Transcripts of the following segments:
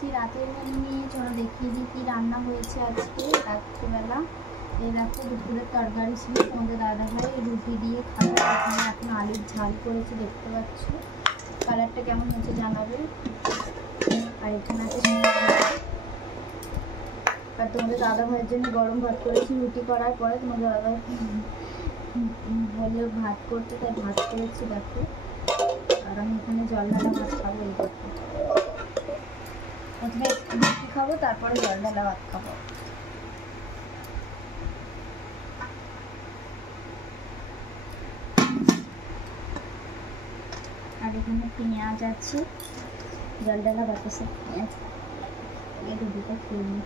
নিয়েছি রাতের মেনু নিয়ে। চলো দেখিয়ে দিই কী রান্না হয়েছে আজকে রাত্রিবেলা। এই দেখো দুপুরের তরকারি ছিল, তোমাদের দাদাভাই রুটি দিয়ে খাবে। এখানে এখন আলুর ঝাল করেছে, দেখতে পাচ্ছ। কালারটা কেমন হয়েছে জানাবে। আর এখানে আছে আর তোমাদের দাদাভাইয়ের জন্য গরম ভাত করেছি। রুটি করার পরে তোমাদের দাদা বলে ভাত করতে, তাই ভাত করেছি দেখো। আর আমি এখানে জল ঢালা ভাত খাবো। এই দেখো প্রথমে রুটি খাবো, তারপরে জল ঢালা ভাত খাবো। আর এখানে পেঁয়াজ আছে, জল ঢালা ভাতের সাথে পেঁয়াজ। এই রুটিটা খেয়ে নিই।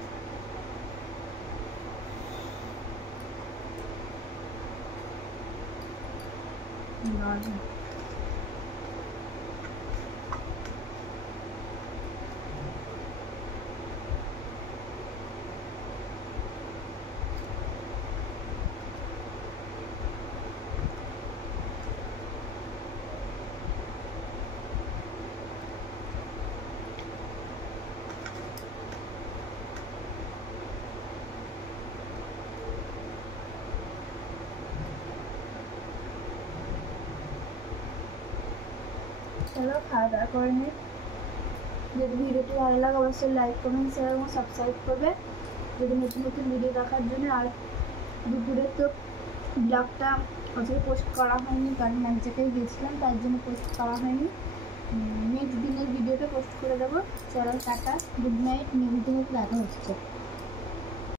চলো খাওয়া দাওয়া করে নিই। যদি ভিডিওটি ভালো লাগে অবশ্যই লাইক কমেন্ট শেয়ার এবং সাবস্ক্রাইব করবে যদি নতুন নতুন ভিডিও দেখার জন্য। আর দুপুরে তো ব্লগটা আজকে পোস্ট করা হয়নি, কারণ এক জায়গায় গেছিলাম, তার জন্য পোস্ট করা হয়নি। নেক্সট দিনের ভিডিওটা পোস্ট করে দেবো। চলো tata, good night. New video দেখা হচ্ছে।